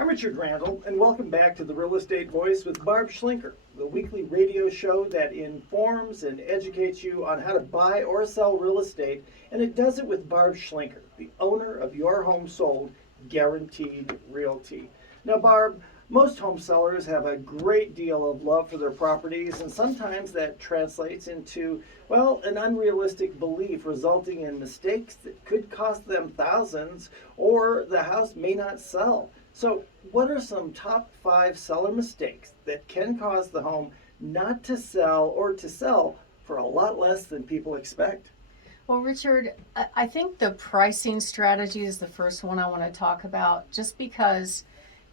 I'm Richard Randall, and welcome back to the Real Estate Voice with Barb Schlinker, the weekly radio show that informs and educates you on how to buy or sell real estate, and it does it with Barb Schlinker, the owner of Your Home Sold Guaranteed Realty. Now, Barb, most home sellers have a great deal of love for their properties, and sometimes that translates into, well, an unrealistic belief resulting in mistakes that could cost them thousands, or the house may not sell. So, what are some top 5 seller mistakes that can cause the home not to sell or to sell for a lot less than people expect? Well, Richard, I think the pricing strategy is the first one I want to talk about, just because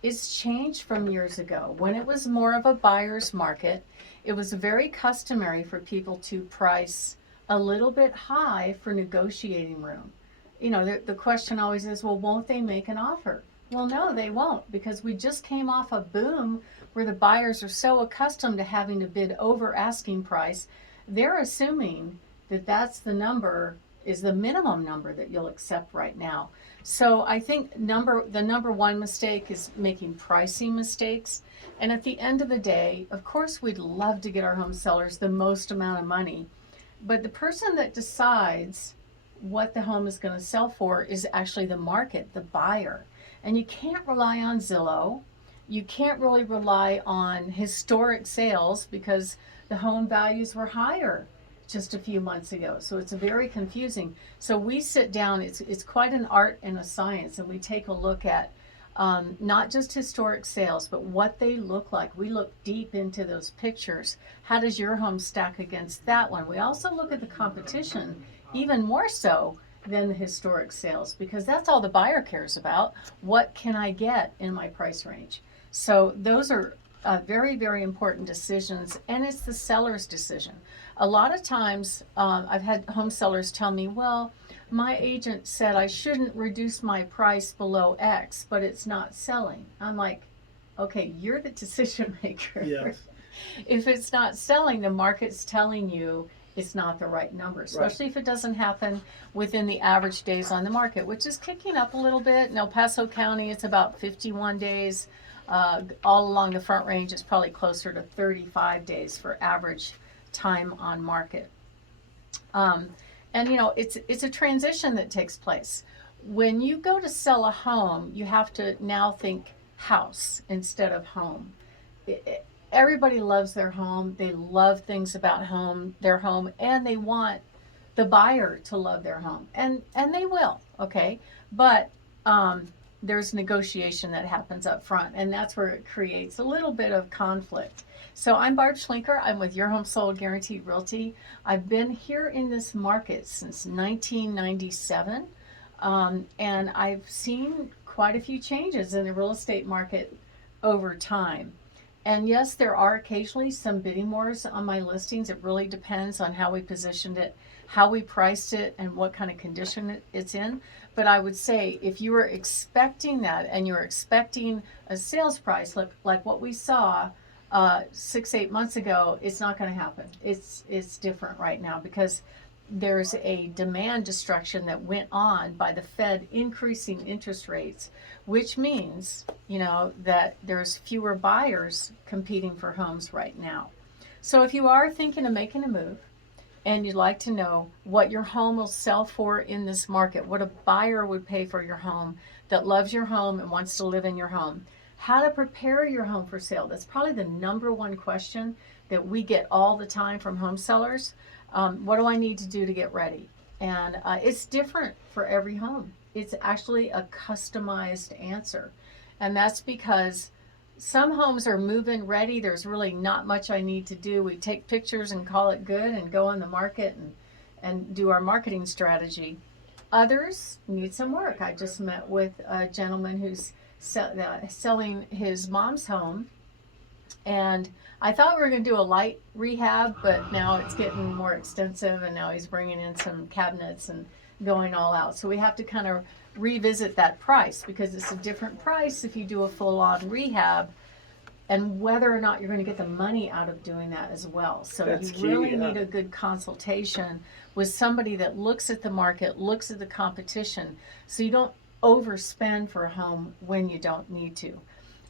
it's changed from years ago. When it was more of a buyer's market, it was very customary for people to price a little bit high for negotiating room. You know, the question always is, well, won't they make an offer? Well, no, they won't, because we just came off a boom where the buyers are so accustomed to having to bid over asking price, they're assuming that that's the number, is the minimum number that you'll accept right now. So I think the number one mistake is making pricing mistakes. And at the end of the day, of course, we'd love to get our home sellers the most amount of money, but the person that decides what the home is going to sell for is actually the market, the buyer. And you can't rely on Zillow. You can't really rely on historic sales, because the home values were higher just a few months ago. So it's very confusing. So we sit down, it's quite an art and a science, and we take a look at not just historic sales, but what they look like. We look deep into those pictures. How does your home stack against that one? We also look at the competition, even more so than the historic sales, because that's all the buyer cares about. What can I get in my price range? So those are very, very important decisions, and it's the seller's decision. A lot of times I've had home sellers tell me, well, my agent said I shouldn't reduce my price below X, but it's not selling. I'm like, okay, you're the decision maker. Yes. If it's not selling, the market's telling you it's not the right number, especially Right. if it doesn't happen within the average days on the market, which is kicking up a little bit. In El Paso County, it's about 51 days. All along the Front Range, it's probably closer to 35 days for average time on market. And you know, it's a transition that takes place. When you go to sell a home, you have to now think house instead of home. Everybody loves their home. They love things about their home, and they want the buyer to love their home, and they will. Okay, but there's negotiation that happens up front, and that's where it creates a little bit of conflict. So I'm Barb Schlinker. I'm with Your Home Sold Guaranteed Realty. I've been here in this market since 1997, and I've seen quite a few changes in the real estate market over time. And yes, there are occasionally some bidding wars on my listings. It really depends on how we positioned it, how we priced it, and what kind of condition it's in. But I would say, if you were expecting that, and you're expecting a sales price like what we saw 6-8 months ago, it's not going to happen. It's different right now, because there's a demand destruction that went on by the Fed increasing interest rates, which means, you know, that there's fewer buyers competing for homes right now. So if you are thinking of making a move, and you'd like to know what your home will sell for in this market, what a buyer would pay for your home that loves your home and wants to live in your home, how to prepare your home for sale. That's probably the number one question that we get all the time from home sellers. What do I need to do to get ready? And it's different for every home. It's actually a customized answer. And that's because some homes are move-in ready. There's really not much I need to do. We take pictures and call it good and go on the market and do our marketing strategy. Others need some work. I just met with a gentleman who's selling his mom's home, and I thought we were going to do a light rehab, but now it's getting more extensive, and now he's bringing in some cabinets and going all out. So we have to kind of revisit that price, because it's a different price if you do a full-on rehab, and whether or not you're going to get the money out of doing that as well. So That's you key, really yeah. need a good consultation with somebody that looks at the market, looks at the competition, so you don't overspend for a home when you don't need to.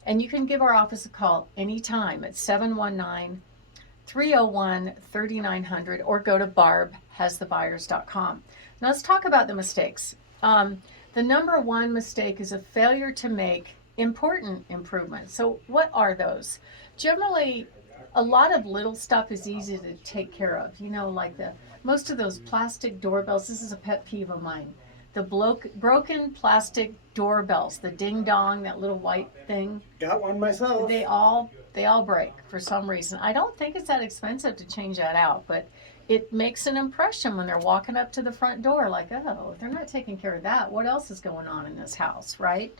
And you can give our office a call anytime at 719-301-3900 or go to barbhasthebuyers.com. Now let's talk about the mistakes. The number one mistake is a failure to make important improvements. So what are those? Generally, a lot of little stuff is easy to take care of. You know, like most of those plastic doorbells. This is a pet peeve of mine. The broken plastic doorbells, the ding dong, that little white thing. Got one myself. They all break for some reason. I don't think it's that expensive to change that out, but it makes an impression when they're walking up to the front door, like, oh, they're not taking care of that. What else is going on in this house, right?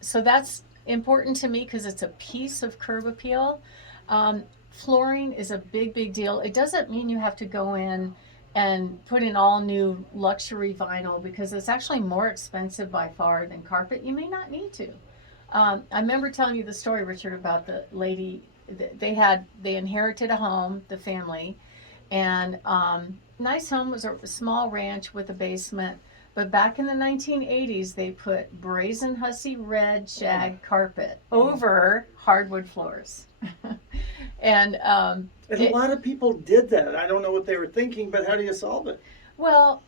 So that's important to me because it's a piece of curb appeal. Flooring is a big deal. It doesn't mean you have to go in and put in all new luxury vinyl because it's actually more expensive by far than carpet. You may not need to. I remember telling you the story, Richard, about the lady. They inherited a home, the family, and nice home. Was a small ranch with a basement. But back in the 1980s, they put brazen hussy red shag carpet over hardwood floors. And a lot of people did that. I don't know what they were thinking, but how do you solve it? Well,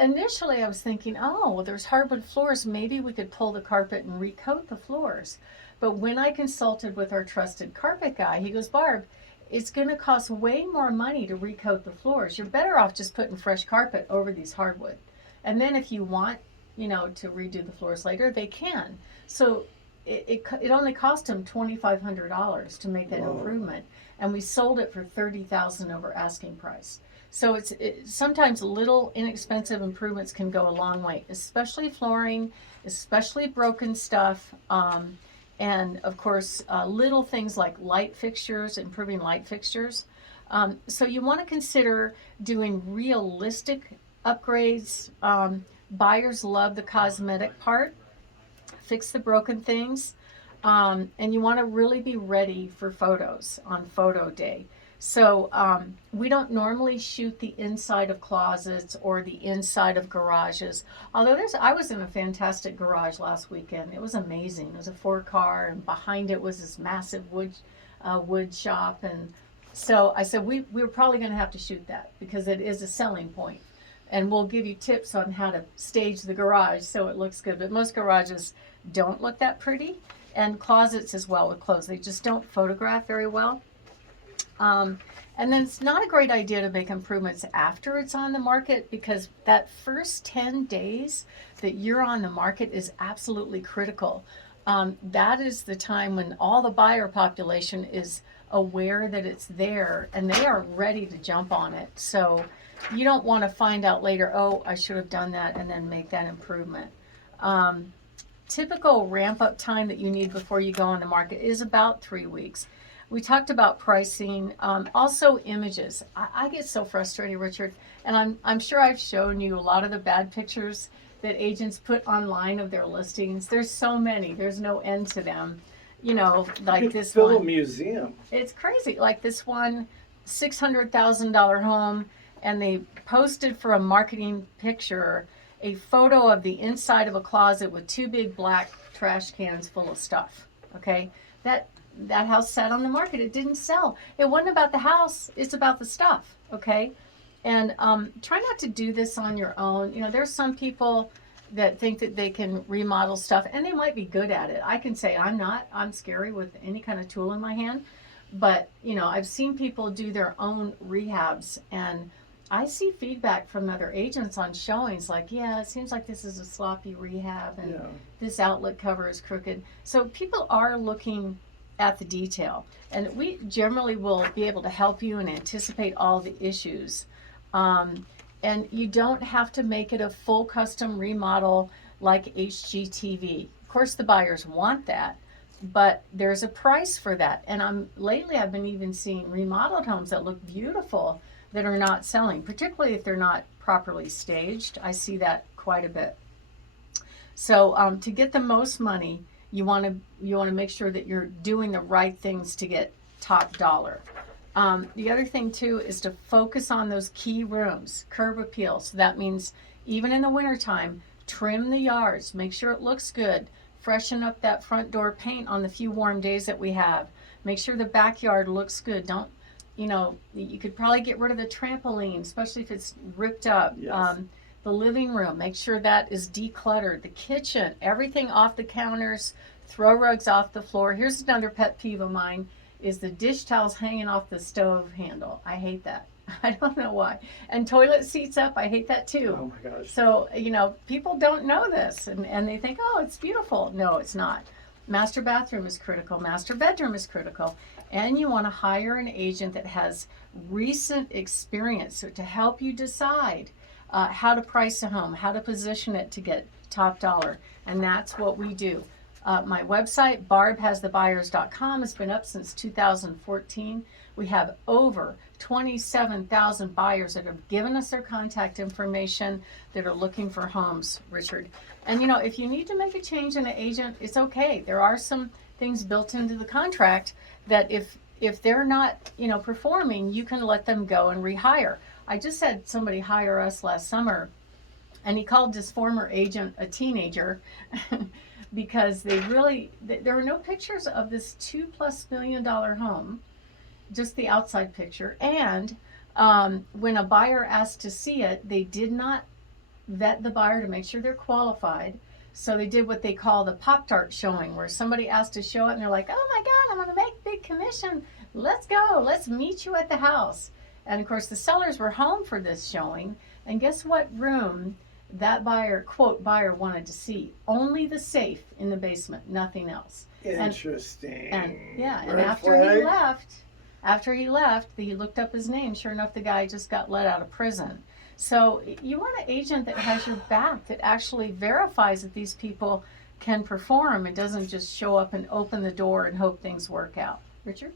initially I was thinking, oh, well, there's hardwood floors. Maybe we could pull the carpet and recoat the floors. But when I consulted with our trusted carpet guy, he goes, Barb, it's going to cost way more money to recoat the floors. You're better off just putting fresh carpet over these hardwood. And then if you want, to redo the floors later, they can. So it only cost him $2,500 to make that improvement. And we sold it for $30,000 over asking price. So it's sometimes little inexpensive improvements can go a long way, especially flooring, especially broken stuff. And of course, little things like light fixtures, improving light fixtures. So you want to consider doing realistic upgrades. Buyers love the cosmetic part. Fix the broken things. And you want to really be ready for photos on photo day. So we don't normally shoot the inside of closets or the inside of garages. Although I was in a fantastic garage last weekend. It was amazing. It was a 4-car, and behind it was this massive wood shop. And so I said we were probably going to have to shoot that because it is a selling point. And we'll give you tips on how to stage the garage so it looks good. But most garages don't look that pretty, and closets as well with clothes. They just don't photograph very well. And then it's not a great idea to make improvements after it's on the market because that first 10 days that you're on the market is absolutely critical. That is the time when all the buyer population is aware that it's there and they are ready to jump on it. So you don't want to find out later, oh, I should have done that, and then make that improvement. Typical ramp up time that you need before you go on the market is about 3 weeks. We talked about pricing, also images. I get so frustrated, Richard, and I'm sure I've shown you a lot of the bad pictures that agents put online of their listings. There's so many. There's no end to them. Like this fill one. a museum. It's crazy. Like this one $600,000 home, and they posted for a marketing picture a photo of the inside of a closet with 2 big black trash cans full of stuff. Okay, that house sat on the market. It didn't sell. It wasn't about the house. It's about the stuff. Okay, and try not to do this on your own. There's some people that think that they can remodel stuff, and they might be good at it. I can say I'm not. I'm scary with any kind of tool in my hand, but I've seen people do their own rehabs, and I see feedback from other agents on showings like, yeah, it seems like this is a sloppy rehab, and this outlet cover is crooked. So people are looking at the detail, and we generally will be able to help you and anticipate all the issues. And you don't have to make it a full custom remodel like HGTV. Of course, the buyers want that, but there's a price for that. And lately I've been even seeing remodeled homes that look beautiful that are not selling, particularly if they're not properly staged. I see that quite a bit. So to get the most money, you want to make sure that you're doing the right things to get top dollar. The other thing too is to focus on those key rooms, curb appeal. So that means even in the wintertime, Trim the yards, make sure it looks good. Freshen up that front door paint on the few warm days that we have. Make sure the backyard looks good. Don't, you could probably get rid of the trampoline, especially if it's ripped up. Yes. The living room, make sure that is decluttered. The kitchen, everything off the counters, throw rugs off the floor. Here's another pet peeve of mine is the dish towels hanging off the stove handle. I hate that. I don't know why. And toilet seats up, I hate that too. Oh my gosh. So, people don't know this and they think, oh, it's beautiful. No, it's not. Master bathroom is critical. Master bedroom is critical. And you want to hire an agent that has recent experience so to help you decide how to price a home, how to position it to get top dollar. And that's what we do. My website, barbhasthebuyers.com, has been up since 2014. We have over 27,000 buyers that have given us their contact information that are looking for homes, Richard. And if you need to make a change in an agent, it's okay. There are some things built into the contract that if they're not, performing, you can let them go and rehire. I just had somebody hire us last summer, and he called this former agent a teenager because there were no pictures of this $2+ million home, just the outside picture. And when a buyer asked to see it, they did not vet the buyer to make sure they're qualified. So they did what they call the Pop-Tart showing, where somebody asked to show it and they're like, oh my God, I'm going to make big commission. Let's go. Let's meet you at the house. And of course, the sellers were home for this showing. And guess what room that buyer, quote, buyer wanted to see? Only the safe in the basement, nothing else. Interesting. And Red after he left, he looked up his name. Sure enough, the guy just got let out of prison. So you want an agent that has your back, that actually verifies that these people can perform and doesn't just show up and open the door and hope things work out. Richard?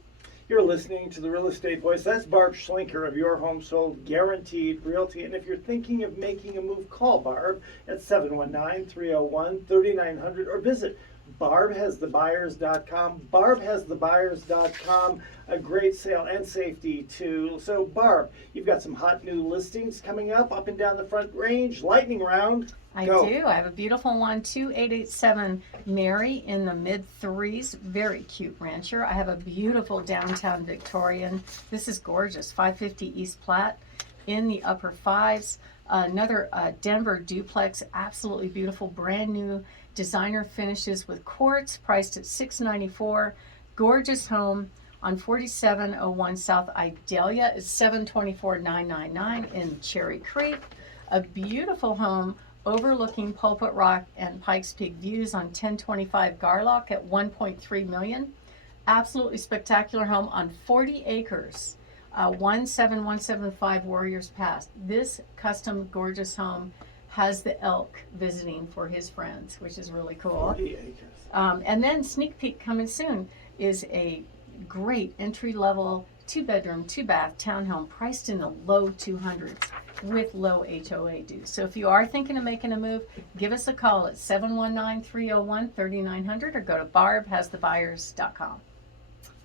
You're listening to the Real Estate Voice. That's Barb Schlinker of Your Home Sold Guaranteed Realty. And if you're thinking of making a move, call Barb at 719-301-3900 or visit barbhasthebuyers.com. Barbhasthebuyers.com, a great sale and safety too. So Barb, you've got some hot new listings coming up and down the Front Range. Lightning round. I Go. do. I have a beautiful one, 2887 Mary in the mid-3s. Very cute rancher. I have a beautiful downtown Victorian. This is gorgeous. 550 East Platte in the upper 5s. Another Denver duplex, absolutely beautiful, brand new designer finishes with quartz, priced at $694. Gorgeous home on 4701 South Idalia is $724,999 in Cherry Creek. A beautiful home overlooking Pulpit Rock and Pikes Peak views on 1025 Garlock at $1.3 million. Absolutely spectacular home on 40 acres. 17175 Warriors Pass. This custom gorgeous home has the elk visiting for his friends, which is really cool. 40 acres. And then sneak peek coming soon is a great entry-level 2-bedroom, 2-bath townhome priced in the low 200s with low HOA dues. So if you are thinking of making a move, give us a call at 719-301-3900 or go to barbhasthebuyers.com.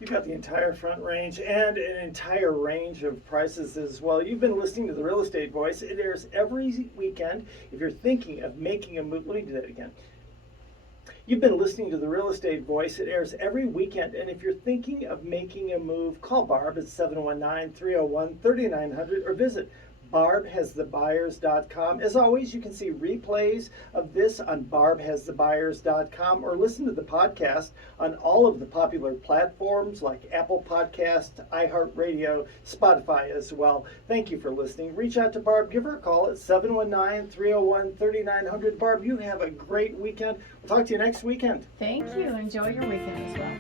You've got the entire Front Range and an entire range of prices as well. You've been listening to the Real Estate Voice. It airs every weekend. If you're thinking of making a move, let me do that again. You've been listening to the Real Estate Voice. It airs every weekend. And if you're thinking of making a move, call Barb at 719-301-3900 or visit barbhasthebuyers.com. As always, you can see replays of this on barbhasthebuyers.com or listen to the podcast on all of the popular platforms like Apple Podcast, iHeartRadio, Spotify as well. Thank you for listening. Reach out to Barb. Give her a call at 719-301-3900. Barb, you have a great weekend. We'll talk to you next weekend. Thank you. Enjoy your weekend as well.